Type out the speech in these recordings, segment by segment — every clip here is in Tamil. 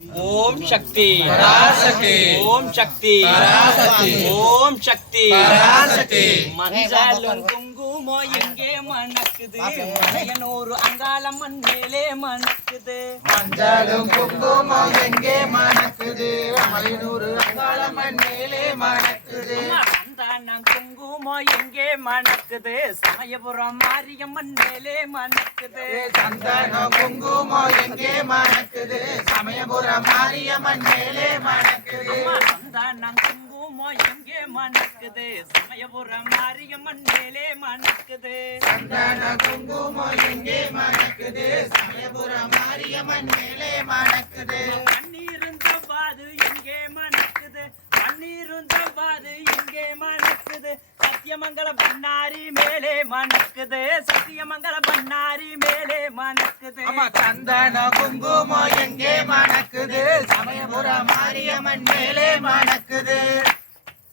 ஓம் சக்தி பராசக்தி ஓம் சக்தி பராசக்தி ஓம் சக்தி பராசக்தி மஞ்சளும் குங்குமம் எங்கே மணக்குது மலையனூர் அங்காளம்மன் மேலே மணக்குது மஞ்சளும் குங்குமம் எங்கே மணக்குது மலையனூர் அங்காளம்மன் மேலே மணக்குது சந்தானம் குங்குமம் எங்கே மணக்குது சமயபுரம் மாரியம்மன் மேலே மணக்குது சந்தானம் குங்குமம் எங்கே மணக்குது சமயபுரம் மாரியம்மன் மேலே மணக்குது சந்தானம் குங்குமம் எங்கே மணக்குது சமயபுரம் மாரியம்மன் மேலே மணக்குது சந்தானம் குங்குமம் எங்கே மணக்குது சமயபுரம் மாரியம்மன் மேலே மணக்குது கண்ணீருந்த பாது எங்கே மணக்குது கண்ணீருந்த பாது எங்கே மணக்குது சத்தியமங்கல பண்ணாரி மேலே மணக்குது சத்தியமங்கல பண்ணாரி மேலே மணக்குது சந்தானம் குங்குமம் எங்கே மணக்குது சமயபுரம் மாரியம்மன் மேலே மணக்குது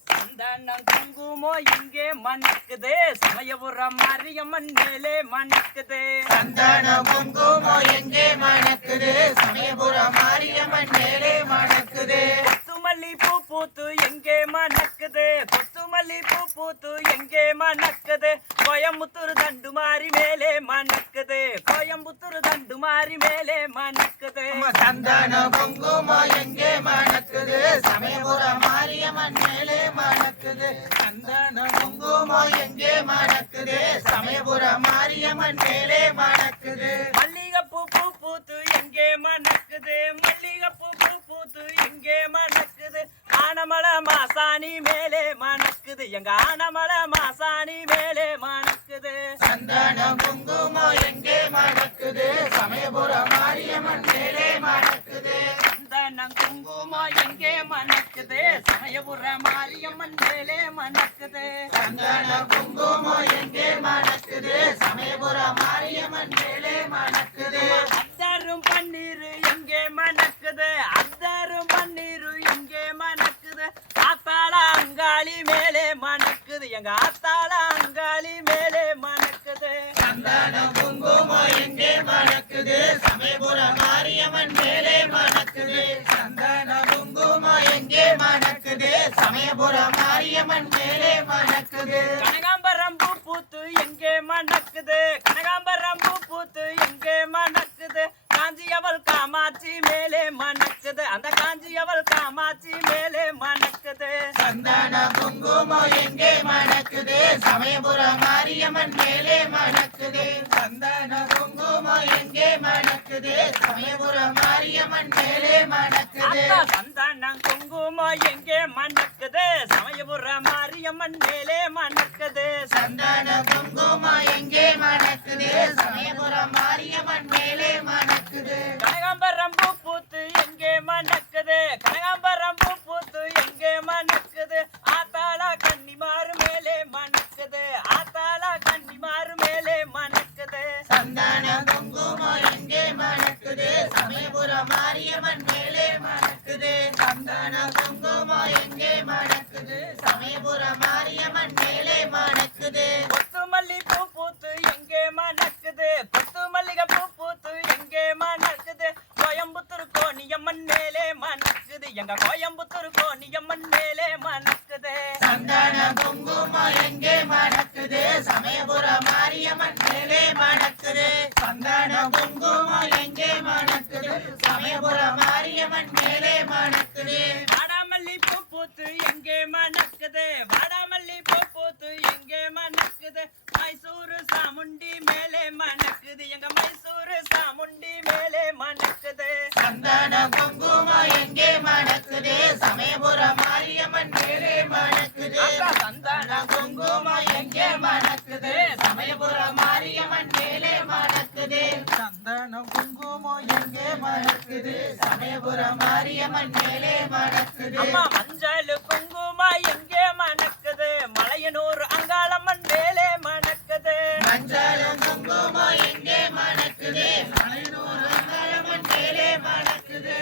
சந்தானம் குங்குமம் எங்கே மணக்குது சமயபுரம் மாரியம்மன் மேலே மணக்குது சந்தானம் குங்குமம் எங்கே மணக்குது சமயபுரம் மாரியம்மன் மேலே மணக்குது கொத்துமல்லி பூ பூத்து எங்கே மணக்குது கொத்துமல்லி பூ பூத்து எங்கே மணக்குது கோயம்புத்தூர் தண்டுமாரி மேலே மணக்குது கோயம்புத்தூர் தண்டுமாரி மேலே மணக்குது சந்தானம் குங்குமம் எங்கே மணக்குது சமயபுரம் மாரியம்மன் மேலே மணக்குது சந்தானம் குங்குமம் எங்கே மணக்குது சமயபுரம் மாரியம்மன் மேலே மணக்குது மல்லிகைப்பூ பூ பூத்து எங்கே மணக்குது மல்லிகைப்பூ பூ பூத்து எங்கே மணக்குது ஆனமலை மாசாணி மேலே மணக்குது எங்க ஆனமலை மாசாணி மேலே மணக்குது சந்தானம் குங்குமம் எங்கே மணக்குது சமயபுரம் மாரியம்மன் மேலே மணக்குது சந்தானம் குங்குமம் எங்கே மணக்குது சமயபுரம் மாரியம்மன் மேலே மணக்குது சந்தானம் குங்குமம் எங்கே மணக்குது சமயபுரம் மாரியம்மன் மேலே மணக்குது அத்தாரும் பன்னீர் எங்கே மணக்குது அத்தாரும் பன்னீர் எங்கே மணக்குது ஆத்தாள அங்காளி மேலே மணக்குது எங்க ஆத்தாள அங்காளி மேலே மணக்குது சந்தானம் குங்குமம் எங்கே மணக்குது சமயபுரம் மாரியம்மன் மேலே மணக்குது சந்தானம் குங்குமம் எங்கே மணக்குது சமயபுரம் மாரியம்மன் மேலே மணக்குது கனகாம்பரம் பூ பூத்து எங்கே மணக்குது கனகாம்பரம் பூ பூத்து எங்கே மணக்குது காஞ்சியவள் காமாட்சி மேலே மணக்குது அந்த காஞ்சியவள் காமாட்சி மேலே மணக்குது சந்தானம் குங்குமம் எங்கே மணக்குது சமயபுரம் மாரியம்மன் மேலே மணக்குது சந்தானம் குங்குமம் எங்கே மணக்குது சமயபுரம் மாரியம்மன் மேலே மணக்குது அக்கா சந்தானம் குங்குமம் எங்கே மணக்குது சமயபுரம் மாரியம்மன் மேலே மணக்குது சந்தானம் குங்குமம் எங்கே மணக்குது சமயபுரம் மாரியம்மன் மேலே மணக்குது கனகாம்பரம் பூ பூத்து எங்கே மணக்குது கனகாம்பரம் பூ பூத்து எங்கே மணக்குது ஆத்தாள கன்னிமாறு மேலே மணக்குது ஆத்தாள கன்னிமாறு மேலே மணக்குது சந்தானம் குங்குமம் எங்கே மணக்குது சமயபுரம் மாரியம்மன் மேலே மணக்குது சந்தானம் குங்குமம் எங்கே மணக்குது சமயபுரம் மாரியம்மன் மேலே மணக்குது கொத்துமல்லி பூ பூத்து எங்கே மணக்குது கொத்து மல்லிகை பூ பூத்து எங்கே மணக்குது கோயம்புத்தூர் கோணியம்மன் மேலே மணக்குது எங்க கோயம்புத்தூர் கோணியம்மன் மேலே மணக்குது சந்தானம் குங்குமம் எங்கே மணக்குது சமயபுரம் மாரியம்மன் மேலே மணக்குது சந்தானம் குங்குமம் எங்கே மணக்குது சமயபுரம் மாரியம்மன் மேலே மணக்குது வாடாமல்லி பூ பூத்து எங்கே மணக்குது வாடாமல்லி பூ பூத்து எங்கே மணக்குது மைசூரு சாமுண்டி மேலே மணக்குது எங்க மைசூரு சாமுண்டி மேலே மணக்குது சந்தானம் குங்குமம் எங்கே மணக்குது சமயபுரம் மாரியம்மன் மேலே மணக்குது சந்தானம் குங்குமம் எங்கே மணக்குது சமயபுரம் மாரியம்மன் மேலே மணக்குது சந்தானம் குங்குமம் எங்கே மணக்குது சமயபுரம் மாரியம்மன் மேலே மணக்குது அம்மா மஞ்சள் குங்குமா எங்கே மணக்குது மலையனூர் அங்காளம்மன் மேலே மணக்குது மஞ்சளும் குங்குமம் எங்கே மணக்குது மலையனூர் அங்காளம்மன் மேலே மணக்குது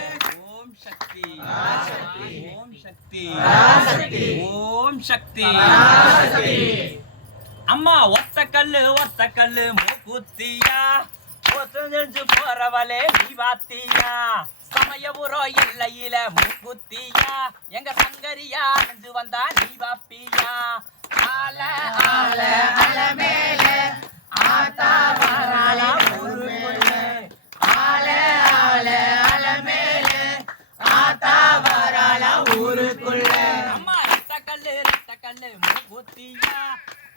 ஓம் சக்தி பராசக்தி. ஓம் சக்தி பராசக்தி. ஓம் சக்தி பராசக்தி. அம்மா ஒத்த கல்லு மூக்குத்தியா ஒத்து போறவளே நீ வாத்தியா சமயபுரம் எல்லையில மூக்குத்தியா எங்க சங்கரியா அணிஞ்சு வந்தா நீ வாப்பியா ஆல ஆல அல மேல ஆத்தா வராள ஊருக்குள்ள ஆல ஆல அல மேல ஆத்தா வராள ஊருக்குள்ள அம்மா ரத்த கல்லு மூக்குத்தியா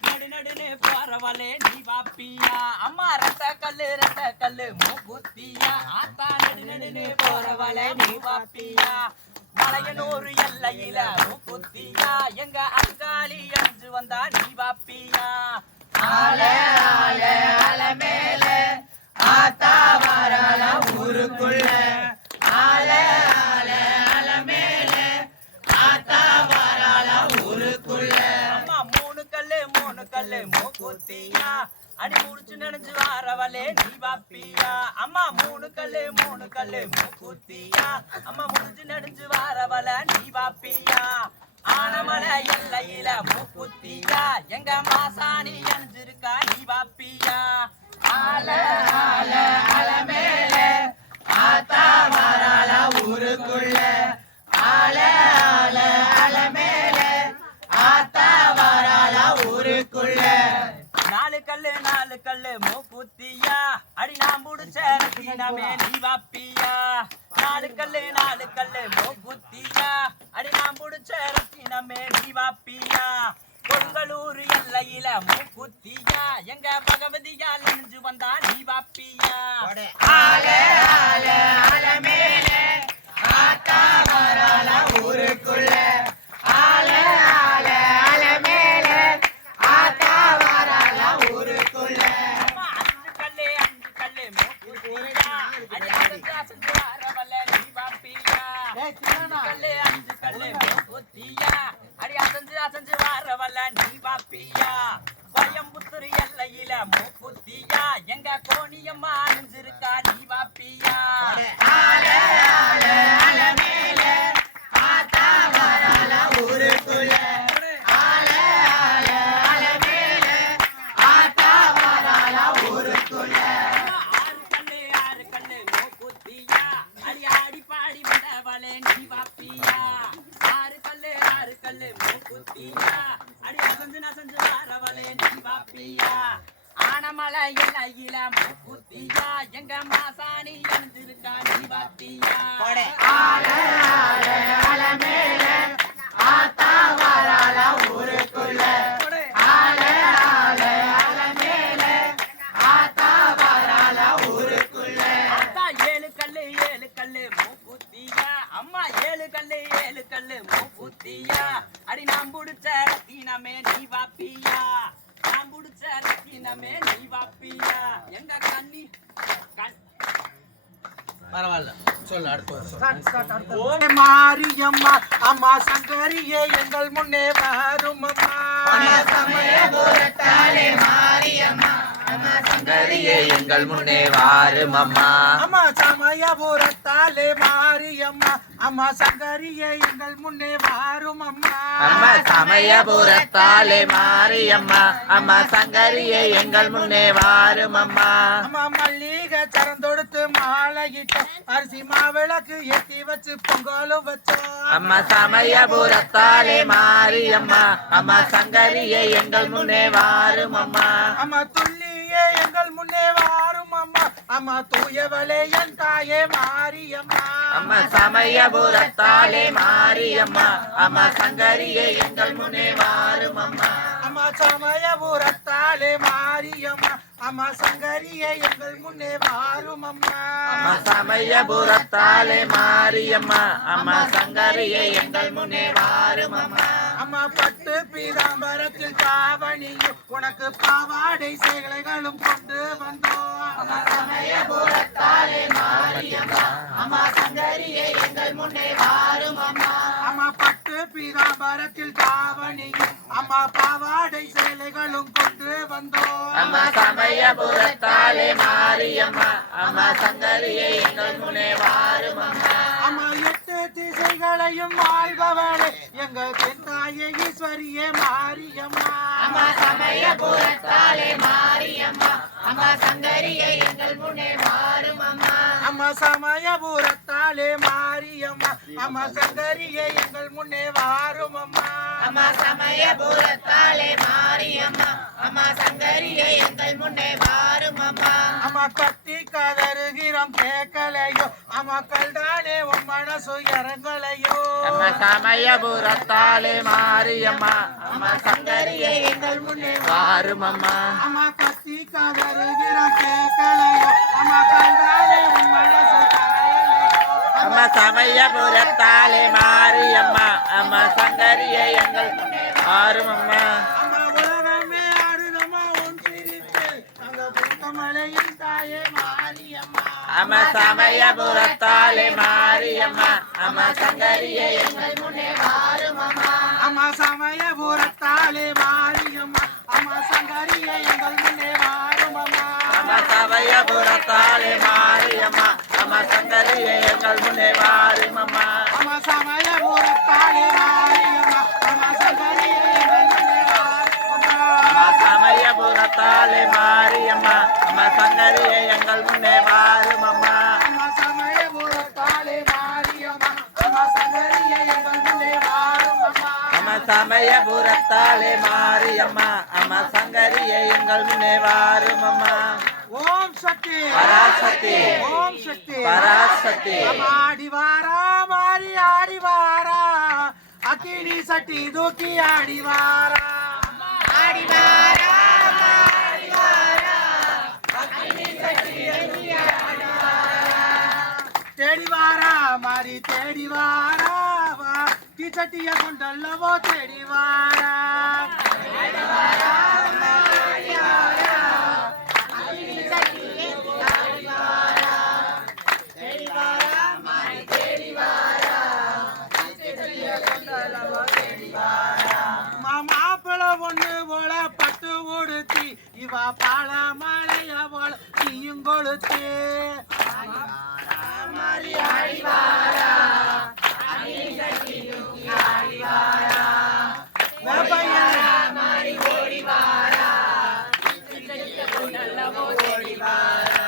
நடு நடுனே போறவளே நீ வாப்பியா அம்மா ரத்த கல்லு மூக்குத்தியா ஆத்தா நடு நடுனே போறவளே நீ வாப்பியா மலையனூர் எல்லையில மூக்குத்தியா எங்க அங்காளி அஞ்சு வந்தா நீ வாப்பியா ஆல ஆல அல மேல ஆத்தா வராள ஊருக்குள்ள ஆல ஆல அல மேல ஆத்தா வராள ஊருக்குள்ள அம்மா மூணு கல்லு மூக்குத்தியா அடி முடிச்சு நினைச்சு வாரவளே நீ வாப்பியா அம்மா மூணு கல்லு மூக்குத்தியா அம்மா முடிச்சு நினைச்சு வாரவள நீ வாப்பியா ஆனமலை எல்லையில மூக்குத்தியா எங்க மாசாணி அணிஞ்சிருக்கா நீ வாப்பியா ஆல ஆல அல மேல ஆத்தா வராள ஊருக்குள்ள ஆல ஆல அல மேல ஆத்தா வராள ஊருக்குள்ள நாலு கல்லு மூக்குத்தியா அடி நான் புடிச்ச ரத்தினமே நீ வாப்பியா நாலு கல்லு மூக்குத்தியா அடி நான் புடிச்ச ரத்தினமே நீ வாப்பியா பொங்கலூர் எல்லையில மூக்குத்தியா எங்க பகவதியா நெஞ்சு வந்தா நீ வாப்பியா ஆல ஆல அல மேல ஆத்தா வராள ஊருக்குள்ள ஆல ஆல அல மேல ஆத்தா வராள ஊருக்குள்ள அஞ்சு கல்லு மூக்குத்தியா அடி அசஞ்சு வாரவள நீ வாப்பியா அஞ்சு கல்லு மூக்குத்தியா அடி அசஞ்சு வாரவள நீ வாப்பியா கோயம்புத்தூர் எல்லையில மூக்குத்தியா எங்க கோணியம்மா அணிஞ்சிருக்கா நீ வாப்பியா ஆல ஆல அல மேல ஆத்தா வராள ஊருக்குள்ள ஆல ஆல அல மேல ஆத்தா வராள ஊருக்குள்ள ஆறு கல்லு மூக்குத்தியா அடி ஆடி பாடி விடவளே நீ வாப்பியா ஆறு கல்லு மூக்குத்தியா அடி அசஞ்சு வாரவளே நீ வாப்பியா ஆனமலை எல்லையில மூக்குத்தியா எங்க மாசாணி அணிஞ்சிருக்கா நீ வாப்பியா ஆல ஆல அல மேல ஆத்தா வராள ஊருக்குள்ள ஆல ஆல அல மேல ஆத்தா வராள ஊருக்குள்ள ஆத்தா ஏழு கல்லு மூக்குத்தியா அம்மா ஏழு கல்லு மூக்குத்தியா அடி நான் புடிச்ச ரத்தினமே நீ வாப்பியா நான் புடிச்ச ரத்தினமே நீ வாப்பியா எங்க கண்ணி பரவாயில்ல சொல்லு அடுத்து ஓ மாரியம்மா அம்மா சங்கரியே எங்கள் முன்னே வரும் அம்மா சமயபுரத்தாலே மாரியம்மா அம்மா சங்கரியே எங்கள் முன்னே வாரும் அம்மா அம்மா சமயபுரத்தாலே மாரியம்மா அம்மா சங்கரியே எங்கள் முன்னே வரும் அம்மா அம்மா சமயபுரத்தாலே மாரியம்மா அம்மா சங்கரியே எங்கள் முன்னே வாரும் அம்மா அம்மா மல்லிகை சரந்தொடுத்து மாலையிட்டோம் அரிசி மாவிளக்கு ஏத்தி வச்சு பொங்கலும் வச்சோம் அம்மா சமயபுரத்தாலே மாரியம்மா அம்மா சங்கரியே எங்கள் முன்னே வாரும் அம்மா அம்மா துள்ளியே எங்கள் முன்னே வரும் அம்மா அம்மா தூயவளே என் தாயே மாரியம்மா அம்மா சமயபுரத்தாலே மாரியம்மா அம்மா சங்கரியே எங்கள் முன்னே வாரும் அம்மா அம்மா சமயபுரத்தாலே மாரியம்மா அம்மா சங்கரியே எங்கள் முன்னே வரும் அம்மா அம்மா சமயபுரத்தாலே மாரியம்மா அம்மா சங்கரியே எங்கள் முன்னே வாரும் அம்மா அம்மா பட்டு பீதாம்பரத்தில் தாவணியும் உனக்கு பாவாடை சேலைகளும் கொண்டு வந்தோம் அம்மா சமயபுரத்தாலே மாரியம்மா அம்மா சங்கரியே எங்கள் முன்னே வாரும் அம்மா அம்மா பட்டு பீதாம்பரத்தில் தாவணியும் அம்மா பாவாடை சேலைகளும் கொண்டு வந்தோம் அம்மா சமயபுரத்தாலே மாரியம்மா அம்மா சங்கரியே எங்கள் முன்னே வாரும் அம்மா அம்மா எட்டு திசைகளையும் ஆள்பவளே எங்கள் தென்தாயே ஈஸ்வரியே மாரியம்மா அம்மா சமயபுரத்தாலே மாரியம்மா அம்மா சங்கரியே எங்கள் முன்னே வாரும் அம்மா அம்மா சமயபுரத்தாலே மாரியம்மா அம்மா சங்கரியே எங்கள் முன்னே வாரும் அம்மா அம்மா சமயபுரத்தாலே மாரியம்மா அம்மா சங்கரியே எங்கள் முன்னே வாரும் அம்மா அம்மா கத்தி கதறுகிறோம் கேட்கலையோ அம்மா கல்தானே உன் மனசு இறங்கலையோ அம்மா சமயபுரத்தாலே மாரியம்மா அம்மா சங்கரியே எங்கள் முன்னே வாரும் அம்மா அம்மா கத்தி கதறுகிறோம் கேட்கலையோ அம்மா கல்தானே உன் மனசு கரையலையோ அம்மா சமயபுரத்தாலே மாரியம்மா அம்மா சங்கரியே எங்கள் முன்னே வாரும் அம்மா அம்மா உலகமே ஆடுதம்மா உன் சிரித்து அங்க புத்தமலையின் தாயே மாரியம்மா அம்மா சமயபுரத்தாலே மாரியம்மா அம்மா சங்கரியே எங்கள் முன்னே வாரும் அம்மா அம்மா சமயபுரத்தாலே மாரியம்மா அம்மா சங்கரியே எங்கள் முன்னே வாரும் அம்மா அம்மா சமயபுரத்தாலே மாரியம்மா அம்மா சங்கரியே எங்கள் முன்னே வாரும் அம்மா அம்மா சமயபுரத்தாலே மாரியம்மா அம்மா சங்கரியே எங்கள் முன்னே வாரும் அம்மா அம்மா சமயபுரத்தாலே மாரியம்மா அம்மா சங்கரியே எங்கள் முன்னே வாரும் அம்மா அம்மா சமயபுரத்தாலே மாரியம்மா அம்மா சங்கரியே எங்கள் முன்னே வாரும் அம்மா அம்மா சமயபுரத்தாலே மாரியம்மா அம்மா சங்கரியே எங்கள் முன்னே வாரும் அம்மா ஓம் சக்தி பராசக்தி ஓம் சக்தி பராசக்தி அம்மா ஆடி வாரா மாரி ஆடி வாரா அக்கினி சட்டி தூக்கி ஆடி வாரா ஆடி வாரா ஆடி வாரா அக்கினி சட்டி தூக்கி ஆடி வாரா தேடி வாரா மாரி தேடி வாரா கி சட்டிய கொண்டல்லவோ தேடி வாரா ஆடி வாரா ஆடி வாரா அக்கினி சட்டி தூக்கி ஆடி வாரா தேடி வாரா மாறி தேடி வாரா அக்கினி சட்டிய கொண்டல்லவோ தேடி வாரா மாப்பிள ஒண்ணு போல பட்டு உடுத்தி இவ பால மலைய போல நீயும் கொளுத்து மாறி ஆடி வாரா அக்கினி சட்டி தூக்கி ஆடி வாரா மாறி ஓடி வாரா ஓடி வாரா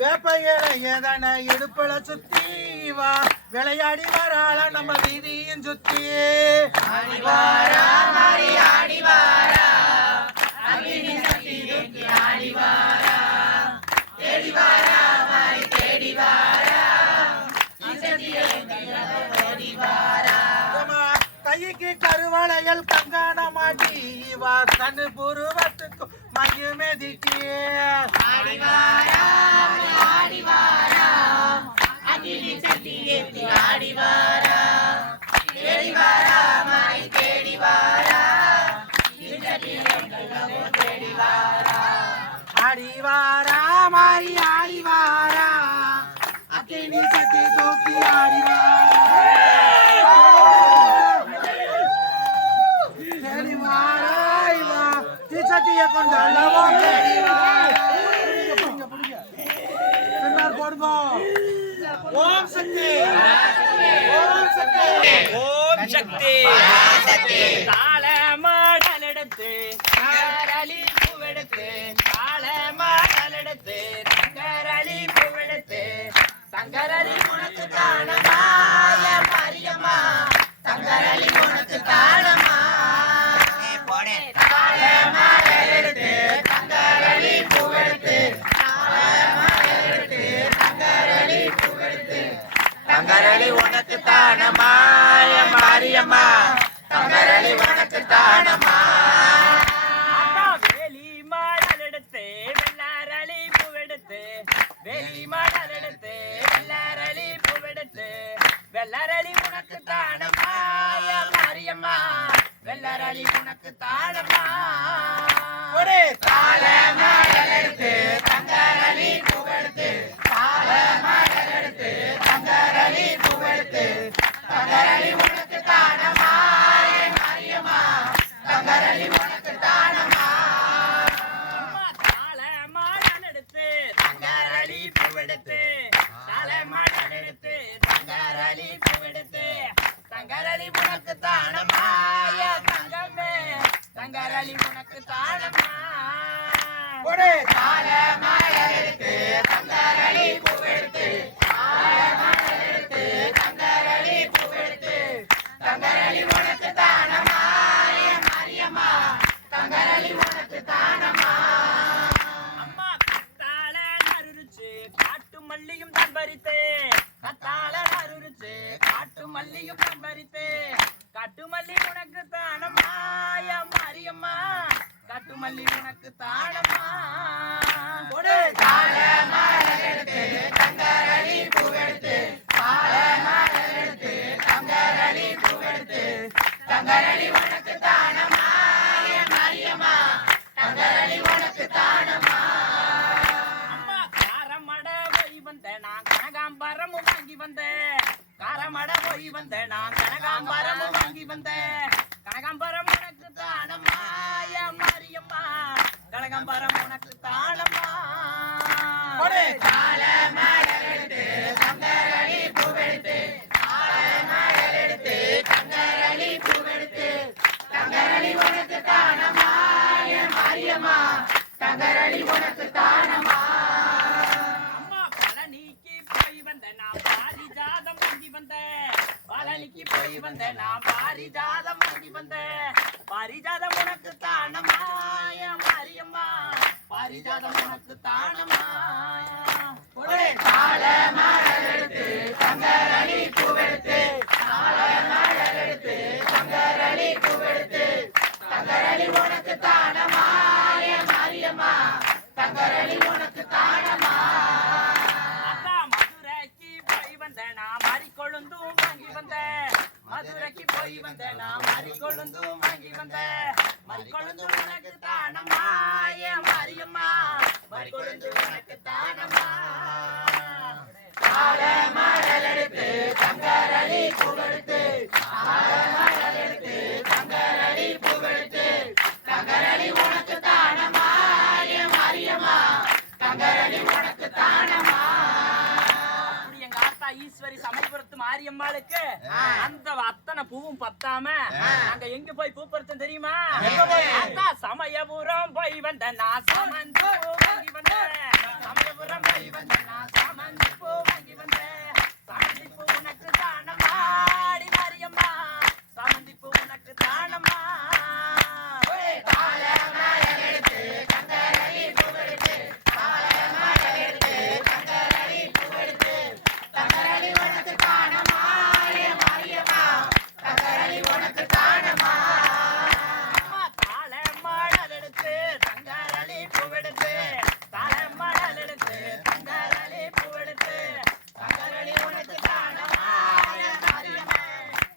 வேப்பையில ஏதான இடுப்புல சுத்தி வா விளையாடி வராள நம்ம வீதியும் சுத்தி ஆடி வாரா மாறி ஆடி வாரா அக்கினி சட்டி தூக்கி ஆடி வாரா தேடி வாரா மாறி தேடி வாரா தேடி வாரா கைக்கு கருவளையல் கங்கான மாட்டி இவா கண்ணு புருவத்துக்கு மையமெதிக்கு ஆடி வாரா ஆடி வாரா அக்கினி சட்டி தூக்கி ஆடி வாரா தேடி வாரா மாறி தேடி வாரா தேடி வாரா ஆடி வாரா மாறி ஆடி வாரா அக்கினி சட்டி தூக்கி ஆடி வாரா தேடி வாரா இவா தீச்சட்டிய கொண்டு அல்லவோ தேடி வாரா போடுமோ ஓம் சக்தி ஓம் சக்தி ஓம் சக்தி பராசக்தி தாள மாடல் எடுத்து தங்கரளி பூவெடுத்து தாள மாடல் எடுத்து தங்கரளி பூவெடுத்து தங்கரளி உனக்கு தானமா மாரியம்மா தங்கரளி உனக்கு தானமா போடே தாள மாடல் எடுத்து தங்கரளி பூவெடுத்து தங்கரளி உனக்கு தானமா மாரியம்மா தங்கரளி உனக்கு தானமா அம்மா வேலி மாடல் எடுத்து வெள்ளாரளி பூவெடுத்து வேலி மாடல் எடுத்து வெள்ளாரளி பூவெடுத்து வெள்ளரளி உனக்கு தானமா மாரியம்மா வெள்ளரளி உனக்கு தானமா தாள மாடல் எடுத்து தங்கரளி பூவெடுத்து தாள மாடல் எடுத்து தங்கரளி பூவெடுத்து தங்கரளி உனக்கு தானமா மாரியம்மா தங்கரளி உனக்கு தானமா தாள மாடல் எடுத்து தங்கரளி பூவெடுத்து தாள மாடல் எடுத்து தங்கரளி பூவெடுத்து தங்கரளி உனக்கு தானமா தங்கமே தங்கரளி உனக்கு தானமா கொடு தாள மழை எடுத்து தங்கரளி பூவெடுத்து தங்கரளி பூவெடுத்து தங்கரளி உனக்கு தானமா மாரியம்மா தங்கரளி உனக்கு தானமா அம்மா கத்தால நறுச்சு காட்டு மல்லியும் தான் பறித்து கத்தால நறுச்சு காட்டு மல்லியும் தான் பறித்து காட்டு மல்லி உனக்கு தானமா மாரியம்மா காட்டு மல்லி உனக்கு தானமா கொடு தாள மழை எடுத்து தங்கரளி பூவெடுத்து தாள மழை எடுத்து தங்கரளி பூவெடுத்து தங்கரளி உனக்கு தானமா மாரியம்மா தங்கரளி உனக்கு தானமா அம்மா காரமட போய் வந்த நான் கனகாம்பரமும் வாங்கி வந்தேன் காரமட போய் வந்த நான் கனகாம்பரமும் வாங்கி வந்தேன் கனகாம்பரம் உனக்கு தானம்மா மாரியம்மா கனகாம்பரம் உனக்கு தானம்மா கொடு தாள மழை எடுத்து தங்கரளி பூவெடுத்து தாள மழை எடுத்து தங்கரளி பூவெடுத்து தங்கரளி உனக்கு தானமா மாரியம்மா தங்கரளி உனக்கு தானமா அம்மா பழனிக்கு போய் வந்த நான் பாரிஜாதம் வாங்கி வந்தேன் பழனிக்கு போய் வந்த நான் பாரிஜாதம் வாங்கி வந்தேன் பாரிஜாதம் உனக்கு தானம்மா மாரியம்மா பாரிஜாதம் உனக்கு தானம்மா கொடு தாள மழை எடுத்து தங்கரளி பூவெடுத்து தாள மழை எடுத்து தங்கரளி பூவெடுத்து தங்கரளி உனக்கு தானமா மாரியம்மா தங்கரளி உனக்கு தானமா அத்தா மதுரைக்கு போய் வந்த நான் மறிக்கொழுந்தும் வாங்கி வந்தேன் மதுரைக்கு போய் வந்த நான் மறிக்கொழுந்தும் வாங்கி வந்தேன் மறிக்கொழுந்து உனக்கு தானம்மா மாரியம்மா மறிக்கொழுந்து உனக்கு தானம்மா தாள மழை எடுத்து தங்கரளி பூவெடுத்து தாள மழை எடுத்து தங்கரளி பூவெடுத்து தங்கரளி உனக்கு தானமா மாரியம்மா தங்கரளி உனக்கு தானமா அப்படி எங்க ஆத்தா ஈஸ்வரி சமயபுரத்து மாரியம்மாளுக்கு அந்த அத்தனை பூவும் பத்தாம நாங்க எங்க போய் பூ பறிச்சோம் தெரியுமா அத்தா சமயபுரம் போய் வந்த நான் சாமந்தி பூ வாங்கி வந்தேன் சமயபுரம் போய் வந்த நான் சாமந்தி பூ வாங்கி வந்தேன் சாமந்தி பூ உனக்கு தானம்மா மாரியம்மா சாமந்தி பூ உனக்கு தானம்மா தாள மழை எடுத்து தங்கரளி பூவெடுத்து தாள மழை எடுத்து தங்கரளி பூவெடுத்து தங்கரளி உனக்கு தானமா மாரியம்மா தங்கரளி உனக்கு தானமா அம்மா தாள மடல் எடுத்து தங்கரளி பூவெடுத்து தாள மடல் எடுத்து தங்கரளி பூவெடுத்து தங்கரளி உனக்கு தானமா மாரியம்மா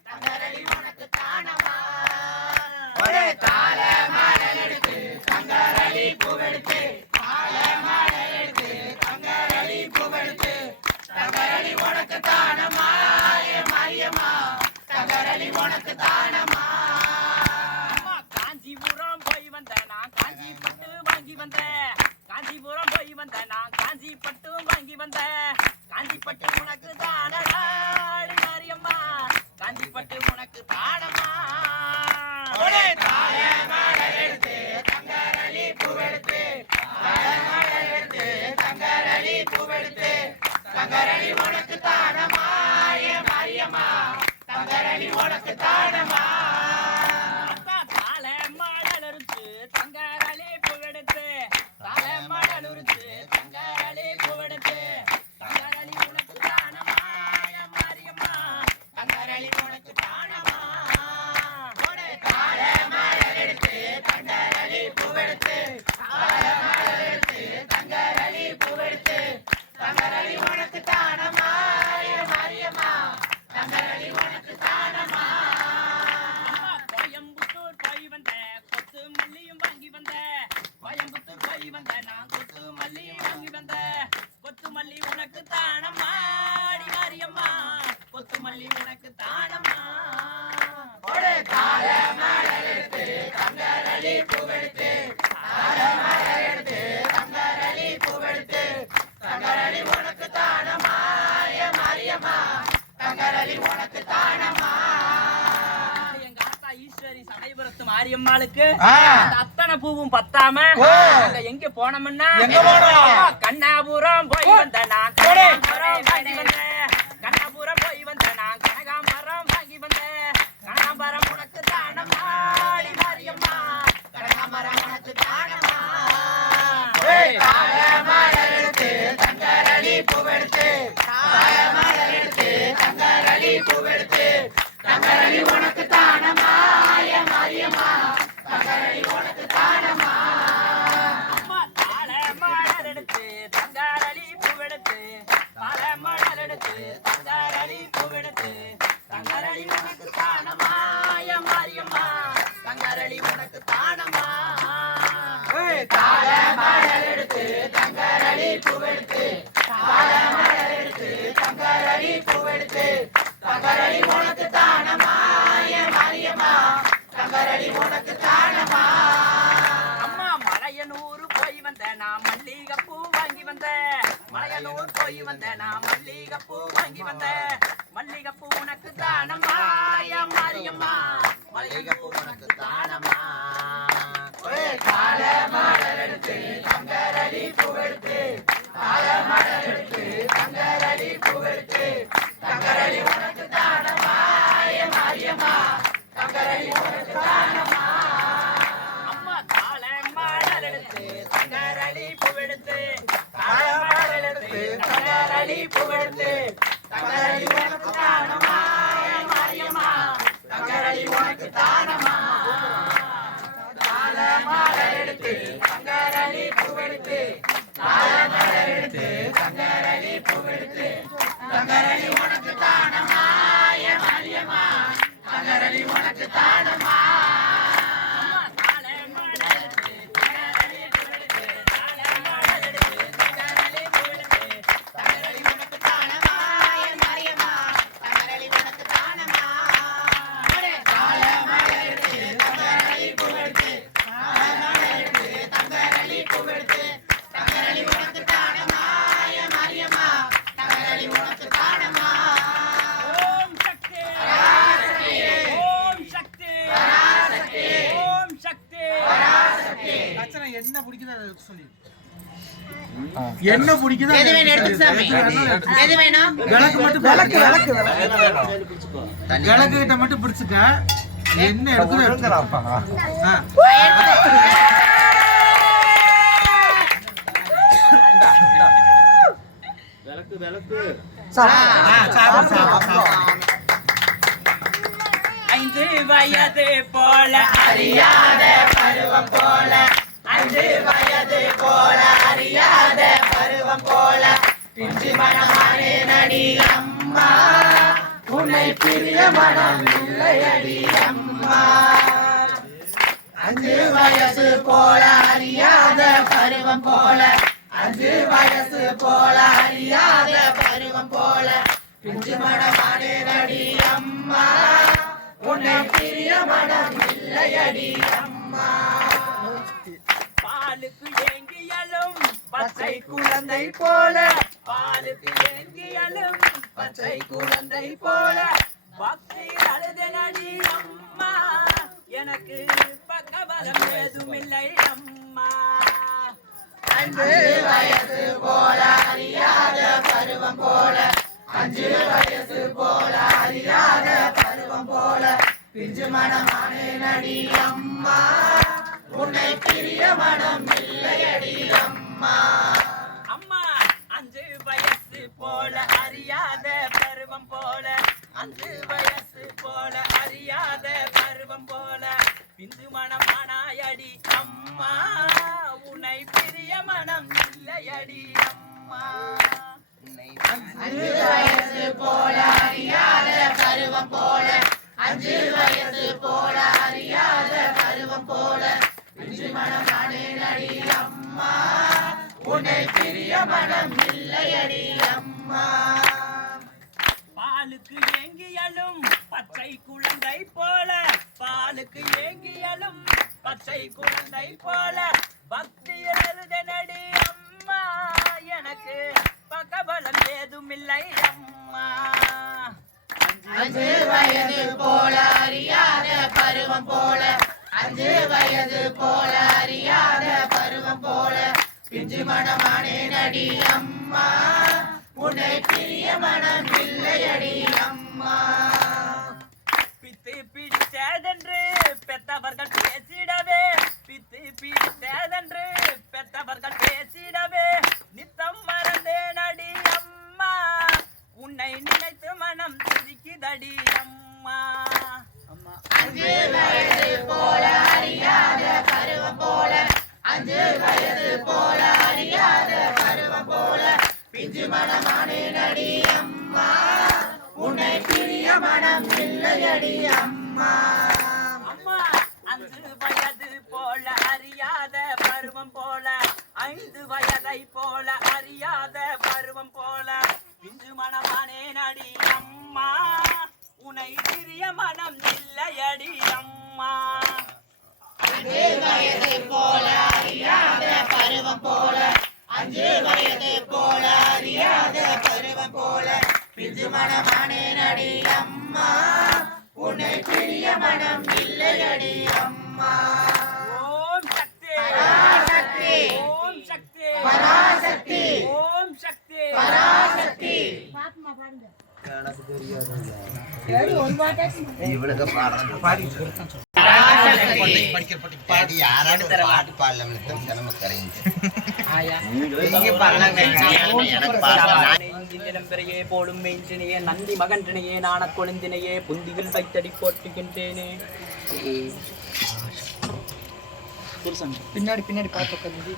தங்கரளி உனக்கு தானமா ஒரு தாள மழை எடுத்து தங்கரளி பூவெடுத்து தாள மழை எடுத்து தங்கரளி பூவெடுத்து தங்கரளி உனக்கு தானமா மாரியம்மா தங்கரளி உனக்கு தானமா அம்மா காஞ்சிபுரம் போய் வந்த நான் காஞ்சி பட்டு வாங்கி வந்தேன் காஞ்சிபுரம் போய் வந்த நான் காஞ்சி பட்டு வாங்கி வந்தேன் காஞ்சி பட்டு உனக்கு தானடா மாரியம்மா காஞ்சி பட்டு உனக்கு தானம்மா ஒரு தாள மழை எடுத்து தங்கரளி பூவெடுத்து தாள மழை எடுத்து தங்கரளி பூவெடுத்து தங்கரளி உனக்கு தானமா மாரியம்மா தங்கரளி உனக்கு தானமா அத்தா தாள மடல் அறுத்து தங்கரளி பூவெடுத்து தாள மடல் அறுத்து தங்கரளி பூவெடுத்து தங்கரளி உனக்கு தானம்மா மாரியம்மா தங்கரளி உனக்கு தானமா ஒரு தாள மழை எடுத்து தங்கரளி பூவெடுத்து தாள மழை எடுத்து தங்கரளி பூவெடுத்து தங்கரளி உனக்கு தானமா மாரியம்மா தங்கரளி உனக்கு தானமா அம்மா கோயம்புத்தூர் போய் வந்தேன் கொத்து மல்லியும் வாங்கி வந்தேன் கோயம்புத்தூர் போய் வந்தேன் நான் கொத்து மல்லியும் வாங்கி வந்தேன் கொத்து மல்லி உனக்கு தானம்மா மாரியம்மா கொத்து மல்லி உனக்கு தானம்மா ஒரு தாள மழை எடுத்து தங்கரளி பூவெடுத்து தாள மழை எடுத்து தங்கரளி பூவெடுத்து தங்கரளி உனக்கு தானமா மாரியம்மா தங்கரளி உனக்கு தானமா எங்க ஆத்தா ஈஸ்வரி சமயபுரத்து மாரியம்மாளுக்கு ஆ. அந்த அத்தனை பூவும் பத்தாம நாங்க எங்க போனோம்னா கண்ணாபுரம் போய் வந்த நான் கண்ணாபுரம் போய் வந்த நான் கனகாம்பரம் வாங்கி வந்த கனகாம்பரம் உனக்கு தானமாடி மாரியம்மா கனகாம்பரம் உனக்கு தானமா தாழமலரெடுத்து தங்கரளி பூவெடுத்து தாழமலரெடுத்து தங்கரளி பூவெடுத்து தங்கரளி உனக்கு தானமா மாரியம்மா தங்கரளி உனக்கு தானமா அம்மா தாழமலர் எடுத்து தங்கரளி பூவெடுத்து தாழமலர் எடுத்து தங்கரளி பூவெடுத்து தங்கரளி உனக்கு தானமா மாரியம்மா தங்கரளி உனக்கு தானமா தாழமலர் எடுத்து தங்கரளி பூவெடுத்து தாழமலர் எடுத்து தங்கரளி பூவெடுத்து தங்கரளி உனக்கு தானமா மாரியம்மா தங்கரளி உனக்கு தானமா அம்மா மலையனூர் போய் வந்த நான் மல்லிகைப்பூ வாங்கி வந்த மலையனூர் போய் வந்த நான் மல்லிகைப்பூ வாங்கி வந்த மல்லிகைப்பூ உனக்கு தானமா மாரியம்மா மல்லிகைப்பூ உனக்கு தானமா தாழமலர் எடுத்து தங்கரளி பூவெடுத்து தாழமலர் எடுத்து தங்கரளி பூவெடுத்து தங்கரளி உனக்கு தானமா மாரியம்மா தங்கரளி உனக்கு தானமா அம்மா தாழமலர் எடுத்து தங்கரளி பூவெடுத்து தாழமலர் எடுத்து தங்கரளி பூவெடுத்து தங்கரளி உனக்கு தானமா மாரியம்மா தங்கரளி உனக்கு தானமா தாழமலர் எடுத்து தங்கரளி பூவெடுத்து தாழமலர் எடுத்து தங்கரளி பூவெடுத்து தங்கரளி உனக்கு தானமா மாரியம்மா தங்கரளி உனக்கு தானமா என்ன பிடிக்குதோ அதை சொல்லி என்ன பிடிக்குதோ விளக்கு மட்டும் விளக்கு கிட்ட மட்டும் பிடிச்சுக்க என்ன எடுக்குதோ விளக்கு ஐந்து வயது போல அறியாத பருவம் போல ஐந்து வயது போல அறியாத பருவம் போல பிஞ்சு மனமானே நடி அம்மா உன்னை பிரிய மனம் இல்லையடி அம்மா அஞ்சு வயசு போல அறியாத பருவம் போல அஞ்சு வயசு போல அறியாத பருவம் போல பிஞ்சு மனமானே நடி அம்மா உன்னை பிரிய மனம் இல்லையடி அம்மா பாலுக்கு ஏங்கியலும் பச்சை குழந்தை போல பாலுக்கு ஏங்கியலும் பச்சை குழந்தை போல பக்தி அழுது நடி அம்மா எனக்கு பக்கபலம் ஏதுமில்லை அம்மா அஞ்சு வயசு போல அறியாத பருவம் போல அஞ்சு வயசு போல அறியாத பருவம் போல பிஞ்சு மனமானே நடி அம்மா உன்னை பிரிய மனம் இல்லையடி அம்மா அம்மா அஞ்சு வயசு போல அறியாத பருவம் போல அஞ்சு வயசு போல அறியாத பருவம் போல பிந்து மனமானாயடி அம்மா உன்னை பிரிய மனம் இல்லையடி அம்மா அஞ்சு வயசு போல அறியாத பருவம் போல அஞ்சு வயசு போல அறியாத பருவம் போல பிஞ்சு மனமானே நடி அம்மா உன்னை பிரிய மனம் இல்லையடி அம்மா பாலுக்கு ஏங்கியலும் பச்சை குழந்தை போல பாலுக்கு ஏங்கியலும் பச்சை குழந்தை போல பக்தியில் எழுதனடி அம்மா எனக்கு பக்கபலம் ஏதுமில்லை அம்மா அஞ்சு வயது போல அறியாத பருவம் போல 5 வயது போல அறியாத பருவம் போல பிஞ்சு மனமானே நடி அம்மா உன்னை பிரிய மனம் இல்லையடி அம்மா. பித்து பிடித்ததென்று பெத்தவர்கள் பேசிடவே, பித்து பிடித்ததென்று பெத்தவர்கள் பேசிடவே நித்தம் மறந்தேனடி அம்மா உன்னை நினைத்து மனம் துடிக்குதடி அம்மா. 5 வயது போல அறியாத பருவம் போல 5 வயது போல அறியாத பருவம் போல பிஞ்சு மனமானே நடி அம்மா உன்னை பிரிய மனம் இல்லையடி அம்மா. அம்மா 5 வயது போல அறியாத பருவம் போல 5 வயதை போல அறியாத பருவம் போல பிஞ்சு மனமானே நடி அம்மா உன்னை பிரிய மனம் இல்லையடி அம்மா. 5 வயது போல அறியாத பருவம் போல 5 வயது போல அறியாத பருவம் போல பிஞ்சு மனமானே நடி அம்மா உன்னை பிரிய மனம் இல்லையடி அம்மா. ஓம் சக்தி பராசக்தி ஓம் சக்தி பராசக்தி ஓம் சக்தி பராசக்தி. இவளுக்கு பெறையே போலும் மெய்ந்தினையே நந்தி மகன்றினையே நாண கொழுந்தினையே புந்திகள் வைத்தடி போட்டுகின்றேனே. பின்னாடி பின்னாடி பார்த்து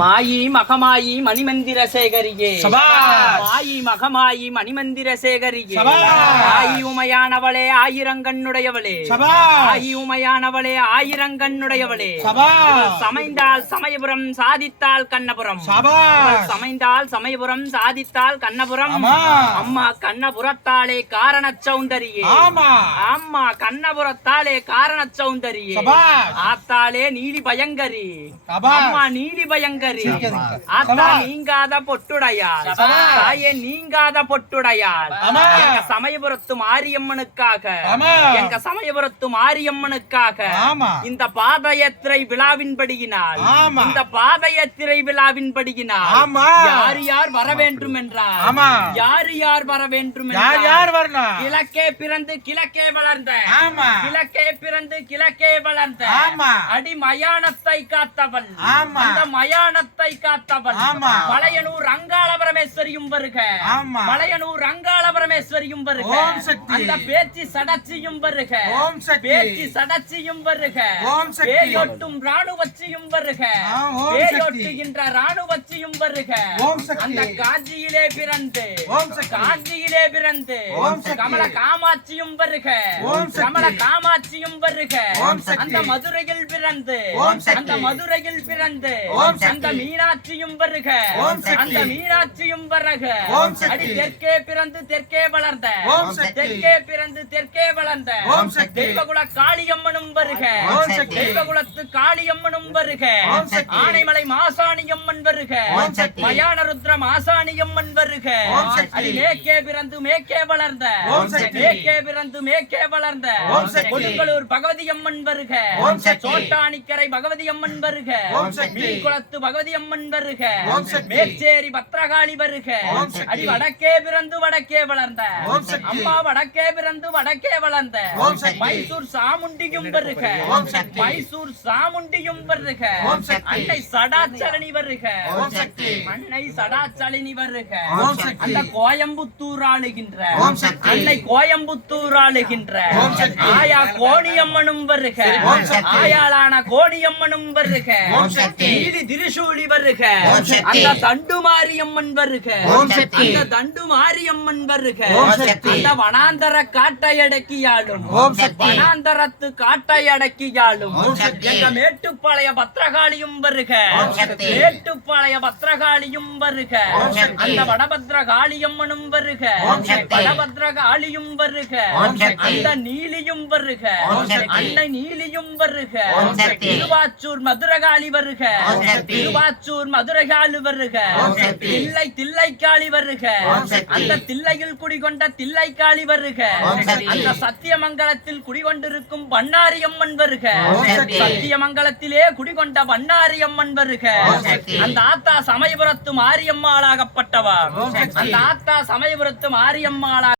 மாயி மகமாயி மணிமந்திர சேகரியே சபாஷ். மாயி மகமாயி மணிமந்திர சேகரியே சபாஷ். ஆயி உமையானவளே ஆயிரங்கண்ணுடையவளே சபாஷ். ஆயி உமையானவளே ஆயிரங்கண்ணுடையவளே சபாஷ். சமைந்தால் சமயபுரம் சாதித்தால் கண்ணபுரம் சபாஷ். சமைந்தால் சமயபுரம் சாதித்தால் கண்ணபுரம் ஆமா. அம்மா கண்ணபுரத்தாலே காரண சௌந்தரியே ஆமா. அம்மா கண்ணபுரத்தாலே காரண சௌந்தரியே சபாஷ். ஆத்தாலே நீலி பயங்கரி சபாஷ். அம்மா நீலி பயங்கரி சிரிக்காதீங்க. ஆத்தா சபாஷ். நீங்காத பொட்டுடையாள் சபாஷ். தாயே நீங்காத பொட்டுடையாள் ஆமா. எங்க சமயபுரத்து மாரியம்மனுக்காக ஆமா. எங்க சமயபுரத்து மாரியம்மனுக்காக ஆமா. இந்த பாதயாத்திரை விழாவின்படியினால் ஆமா. இந்த பாதயாத்திரை விழாவின்படியினால் ஆமா. யார் யார் வர வேண்டும் என்றார் ஆமா. யார் யார் வர வேண்டும் யார் என்றார் யார் வரணும்? கிழக்கே பிறந்து கிழக்கே வளர்ந்த ஆமா. கிழக்கே பிறந்து கிழக்கே வளர்ந்த ஆமா. அடி மயானத்தை காத்தவள் ஆமா. அந்த மயானத்தை காத்தவள் ஆமா. மலையனூர் அங்காள பரமேஸ்வரியும் வருக ஆமா. மலையனூர் அங்காள பரமேஸ்வரியும் வருக ஓம் சக்தி. அந்த பேச்சு சடச்சியும் வருக ஓம் சக்தி. பேச்சு சடச்சியும் வருக ஓம் சக்தி. பேயொட்டும் ராணுவச்சியும் வருக ஓம் சக்தி. பேயொட்டுகின்ற ராணுவச்சியும் வருக ஓம் சக்தி. அந்த காஞ்சியிலே பிறந்து ஓம் சக்தி. காஞ்சியிலே பிறந்து ஓம் சக்தி. கமல காமாட்சியும் வருக ஓம் சக்தி. கமல காமாட்சியும் வருக ஓம் சக்தி. அந்த மதுரையில் பிறந்து ஓம் சக்தி. அந்த மதுரையில் பிறந்து ஓம் சக்தி. அந்த மீனாட்சியும் வருக ஓம் சக்தி. அந்த மீனாட்சியும் வருக ஓம் சக்தி. அடி தெற்கே பிறந்து தெற்கே வளர்ந்த ஓம் சக்தி. தெற்கே பிறந்து தெற்கே வளர்ந்த ஓம் சக்தி. தெய்வகுல காளியம்மனும் வருக ஓம் சக்தி. தெய்வகுலத்து காளியம்மனும் வருக ஓம் சக்தி. ஆனைமலை மாசாணியம்மன் வருக ஓம் சக்தி. மயான ருத்ர மாசாணியம்மன் வருக ஓம் சக்தி. அடி மேற்கே பிறந்து மேற்கே வளர்ந்த ஓம் சக்தி. மேற்கே பிறந்து மேற்கே வளர்ந்த ஓம் சக்தி. கொடுங்கலூர் பகவதி அம்மன் வருக ஓம் சக்தி. சோட்டானிக்கரை பகவதி அம்மன் வருக ஓம் சக்தி. மீன்குளத்து பகவதி அம்மன் வருக ஓம் சக்தி. மேச்சேரி பத்ரகாளி வருக ஓம் சக்தி. அடி வடக்கே பிறந்து வடக்கே வளர்ந்த ஓம் சக்தி. அம்மா வடக்கே பிறந்து வடக்கே வளர்ந்த ஓம் சக்தி. மைசூர் சாமுண்டியும் வருக ஓம் சக்தி. மைசூர் சாமுண்டியும் வருக ஓம் சக்தி. அன்னை சடாச்சலனி வருக ஓம் சக்தி. அன்னை சடாச்சலினி வருக ஓம் சக்தி. அந்த கோயம்புத்தூர் ஆளுகின்ற ஓம் சக்தி. அன்னை கோயம்புத்தூர் ஆளுகின்ற ஓம் சக்தி. ஆயா கோணியம்மனும் வருக ஓம் சக்தி. ஆயாளான கோணியம்மனும் வருக ஓம் சக்தி. நீலி திரிசூலி வருக ஓம் சக்தி. அந்த தண்டுமாரியம்மன் வருக ஓம் சக்தி. அந்த தண்டுமாரியம்மன் வருக ஓம் சக்தி. அந்த வனாந்தர காட்டை அடக்கியாளும் ஓம் சக்தி. வனாந்தரத்து காட்டை அடக்கியாளும் ஓம் சக்தி. எங்க மேட்டுப்பாளைய பத்ரகாளியும் வருக ஓம் சக்தி. மேட்டுப்பாளைய பத்ரகாளியும் வருக ஓம் சக்தி. அந்த வடபத்ர காளியம்மனும் வருக ஓம் சக்தி. வடபத்ர காளியும் வருக ஓம் சக்தி. அந்த நீலியும் வருக ஓம் சக்தி. அன்னை நீலியும் வருக ஓம் சக்தி. திருவாச்சூர் மதுரகாளி வருக ஓம் சக்தி. திருவாச்சூர் மதுரைகாலு வருக ஓம் சக்தி. தில்லை தில்லைக்காளி வருக ஓம் சக்தி. அந்த தில்லையில் குடிகொண்ட தில்லைக்காளி வருக ஓம் சக்தி. அந்த சத்தியமங்கலத்தில் குடிகொண்டிருக்கும் பண்ணாரியம்மன் வருக ஓம் சக்தி. சத்தியமங்கலத்திலே குடிகொண்ட பண்ணாரியம்மன் வருக ஓம் சக்தி. அந்த ஆத்தா சமயபுரத்து மாரியம்மாளாகப்பட்டவா ஓம் சக்தி. அந்த ஆத்தா சமயபுரத்து மாரியம்மாளா